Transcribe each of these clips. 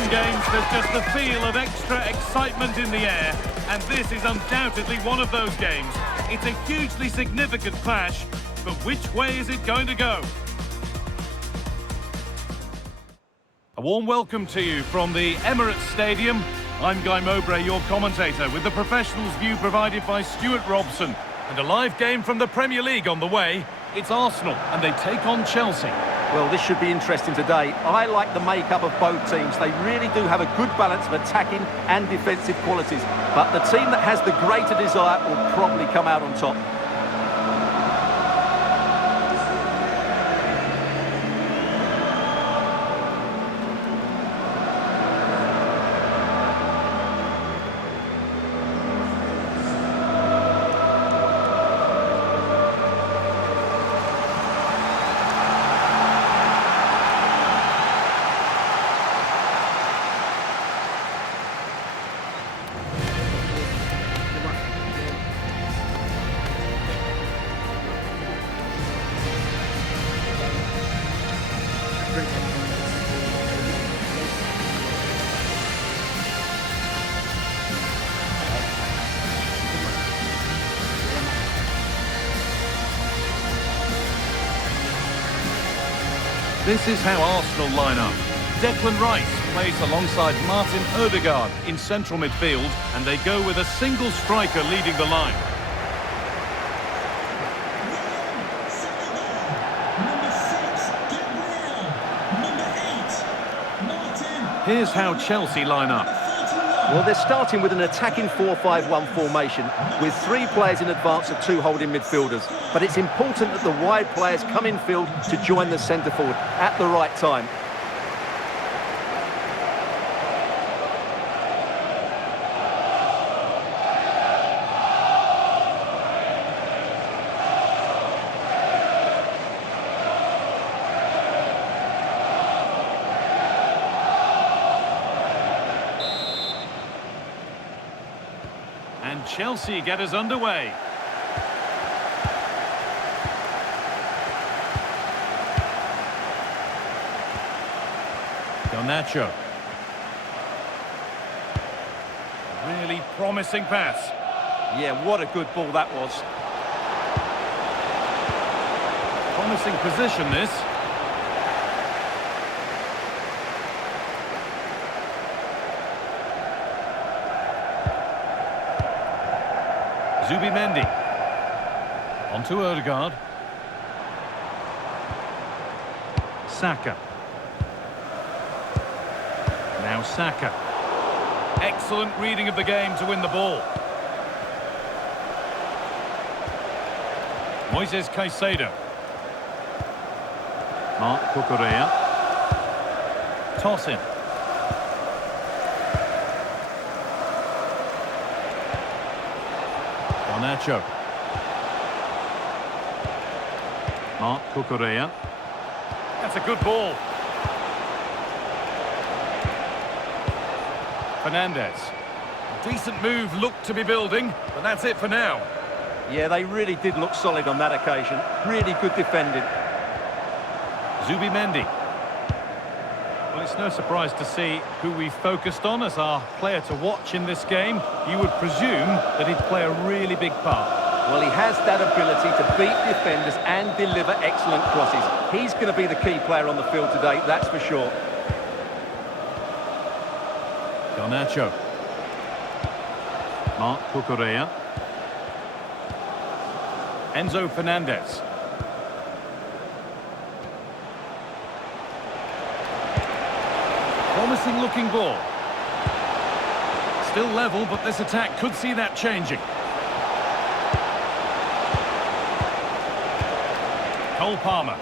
some games, there's just the feel of extra excitement in the air, and this is undoubtedly one of those games. It's a hugely significant clash, but which way is it going to go? A warm welcome to you from the Emirates Stadium. I'm Guy Mowbray, your commentator, with the professionals' view provided by Stuart Robson. And a live game from the Premier League on the way. It's Arsenal, and they take on Chelsea. Well, this should be interesting today. I like the makeup of both teams. They really do have a good balance of attacking and defensive qualities. But the team that has the greater desire will probably come out on top. This is how Arsenal line up. Declan Rice plays alongside Martin Odegaard in central midfield, and they go with a single striker leading the line. Here's how Chelsea line up. Well, they're starting with an attacking 4-5-1 formation with 3 players in advance of 2 holding midfielders. But it's important that the wide players come in field to join the centre forward at the right time. And Chelsea get us underway. Garnacho. Really promising pass. Yeah, what a good ball that was. Promising position, this. Zubimendi. Onto Odegaard. Saka. Now Saka. Excellent reading of the game to win the ball. Moises Caicedo. Marc Cucurella. Toss in. Garnacho. Marc Cucurella. That's a good ball. Fernandez. Decent move looked to be building, but that's it for now. Yeah, they really did look solid on that occasion. Really good defending. Zubimendi. Well, it's no surprise to see who we focused on as our player to watch in this game. You would presume that he'd play a really big part. Well, he has that ability to beat defenders and deliver excellent crosses. He's going to be the key player on the field today, that's for sure. Garnacho. Marc Cucurella. Enzo Fernandez. Promising looking ball. Still level, but this attack could see that changing. Cole Palmer.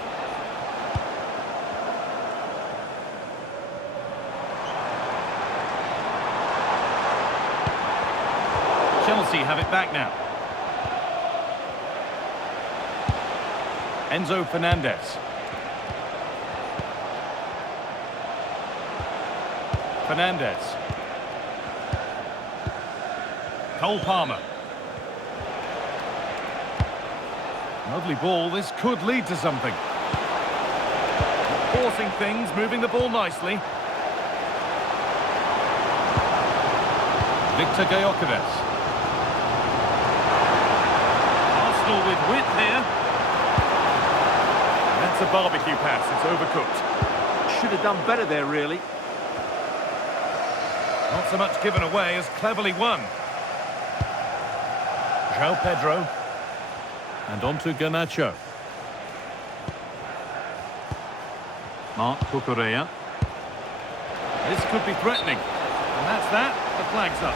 Chelsea have it back now. Enzo Fernandez. Fernandez. Cole Palmer. Lovely ball, this could lead to something. Forcing things, moving the ball nicely. Victor Gyökeres. Arsenal with width here. That's a barbecue pass, it's overcooked. Should have done better there, really. Not so much given away as cleverly won. João Pedro. And on to Garnacho. Marc Cucurella. This could be threatening. And that's that. The flag's up.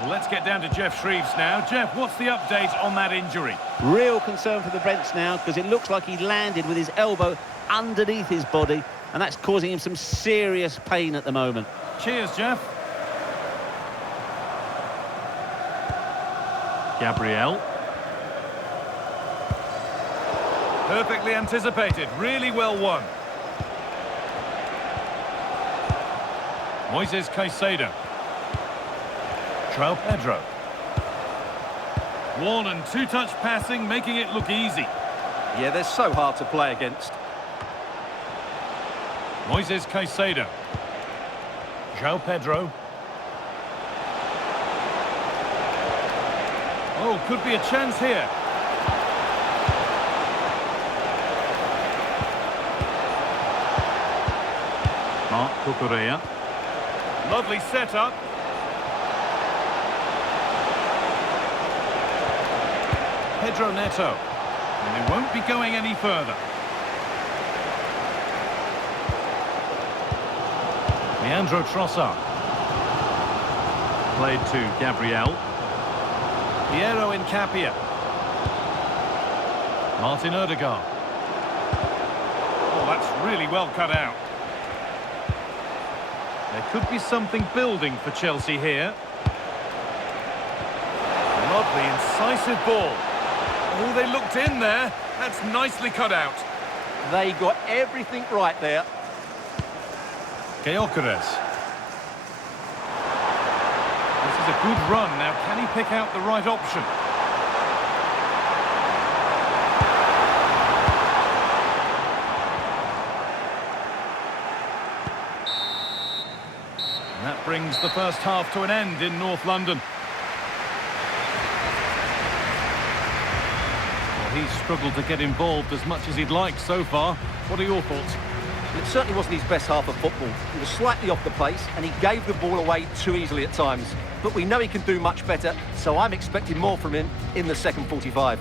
Well, let's get down to Jeff Shreves now. Jeff, what's the update on that injury? Real concern for the Brents now, because it looks like he landed with his elbow underneath his body, and that's causing him some serious pain at the moment. Cheers, Jeff. Gabriel. Perfectly anticipated, really well won. Moises Caicedo. João Pedro. One and two-touch passing, making it look easy. Yeah, they're so hard to play against. Moises Caicedo. João Pedro. Oh, could be a chance here. Marc Cucurella. Lovely setup. Pedro Neto. And they won't be going any further. Leandro Trossard. Played to Gabriel. Piero Incapia. Martin Odegaard. Oh, that's really well cut out. There could be something building for Chelsea here. Lovely, incisive ball. Oh, they looked in there. That's nicely cut out. They got everything right there. Gyökeres. This is a good run. Now, can he pick out the right option? And that brings the first half to an end in North London. He's struggled to get involved as much as he'd like so far. What are your thoughts? It certainly wasn't his best half of football. He was slightly off the pace and he gave the ball away too easily at times. But we know he can do much better, so I'm expecting more from him in the second 45.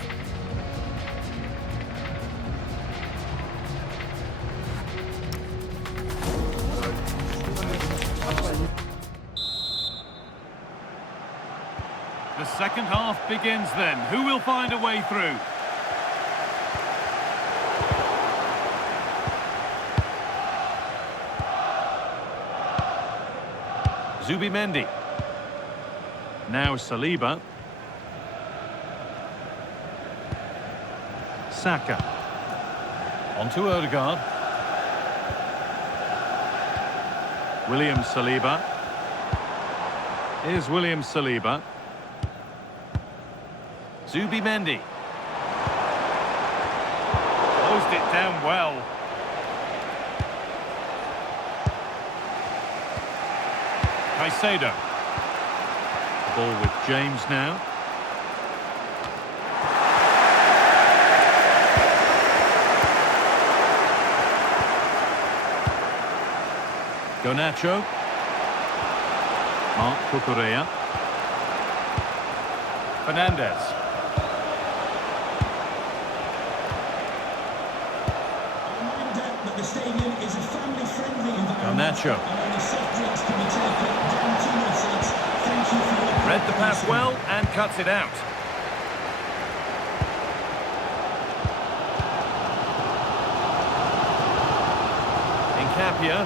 The second half begins then. Who will find a way through? Zubimendi. Now Saliba. Saka. On to Odegaard. William Saliba. Here's William Saliba. Zubimendi. Closed it down well. Caicedo. Ball with James now. Garnacho. Marc Cucurella. Fernandez. Garnacho. Read the pass well and cuts it out. Incapia.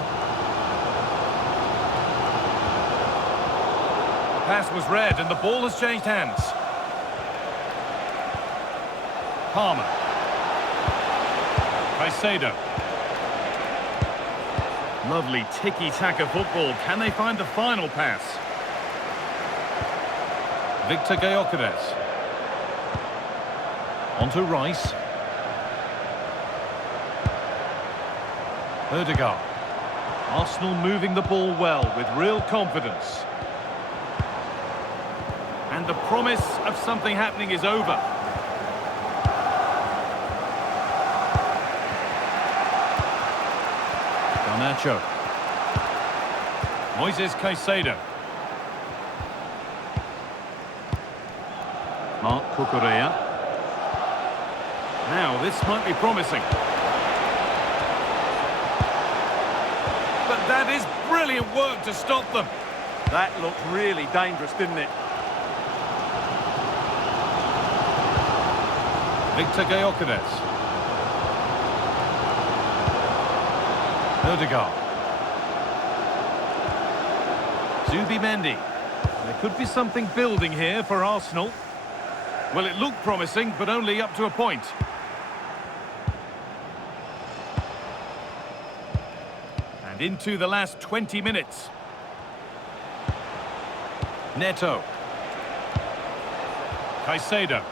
The pass was read and the ball has changed hands. Palmer. Caicedo. Lovely tiki-taka football. Can they find the final pass? Victor Gyökeres. Onto Rice. Odegaard. Arsenal moving the ball well with real confidence. And the promise of something happening is over. Garnacho. Moises Caicedo. Marc Cucurella. Now, this might be promising. But that is brilliant work to stop them. That looked really dangerous, didn't it? Victor Gyökeres. Odegaard. Zubimendi. There could be something building here for Arsenal. Well, it looked promising, but only up to a point. And into the last 20 minutes. Neto. Caicedo.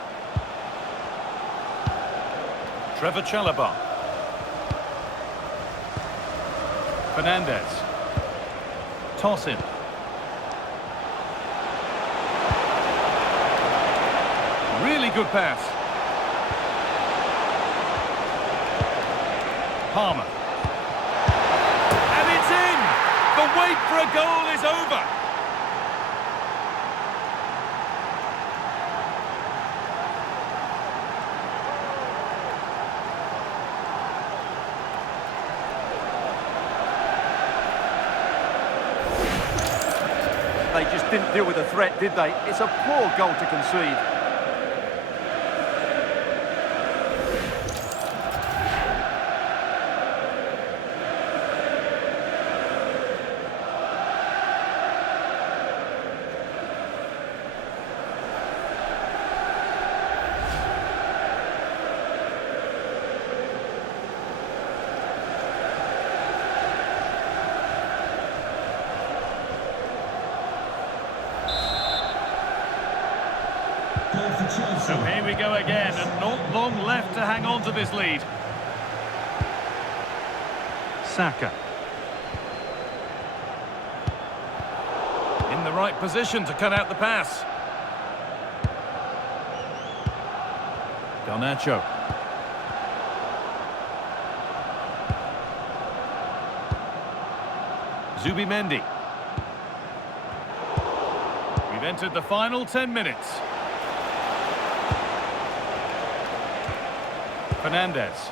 Trevor Chalobah. Fernandez. Toss in. Really good pass. Palmer. And it's in! The wait for a goal is over. They just didn't deal with the threat, did they? It's a poor goal to concede. So here we go again, and not long left to hang on to this lead. Saka. In the right position to cut out the pass. Garnacho. Zubimendi. We've entered the final 10 minutes. Fernandez.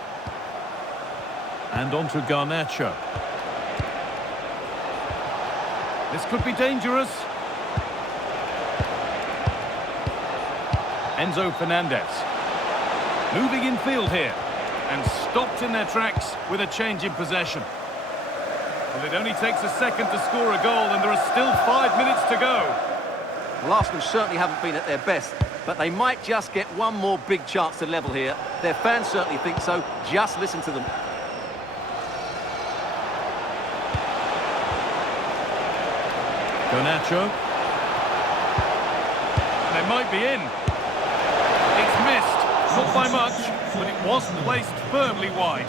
And on to Garnacho. This could be dangerous. Enzo Fernandez. Moving in field here. And stopped in their tracks with a change in possession. Well, it only takes a second to score a goal, and there are still 5 minutes to go. Well, Arsenal certainly haven't been at their best, but they might just get one more big chance to level here. Their fans certainly think so. Just listen to them. Garnacho. They might be in. It's missed. Not by much, but it was placed firmly wide.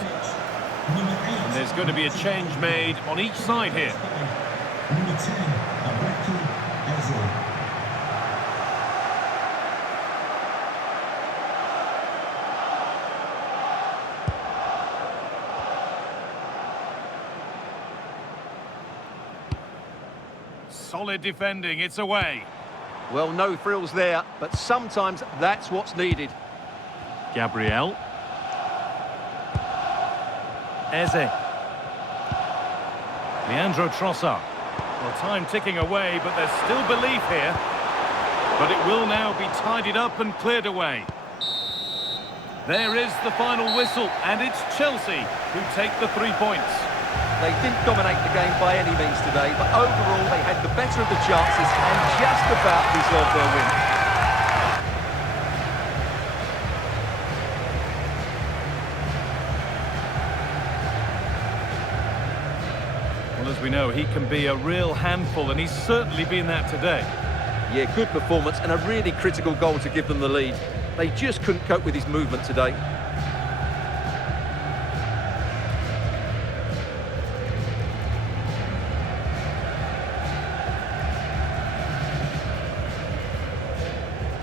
And there's going to be a change made on each side here. Solid defending, it's away. Well, no frills there, but sometimes that's what's needed. Gabriel. Eze. Leandro Trossard. Well, time ticking away, but there's still belief here. But it will now be tidied up and cleared away. There is the final whistle, and it's Chelsea who take the 3 points. They didn't dominate the game by any means today, but overall they had the better of the chances and just about deserved their win. Well, as we know, he can be a real handful, and he's certainly been that today. Yeah, good performance and a really critical goal to give them the lead. They just couldn't cope with his movement today.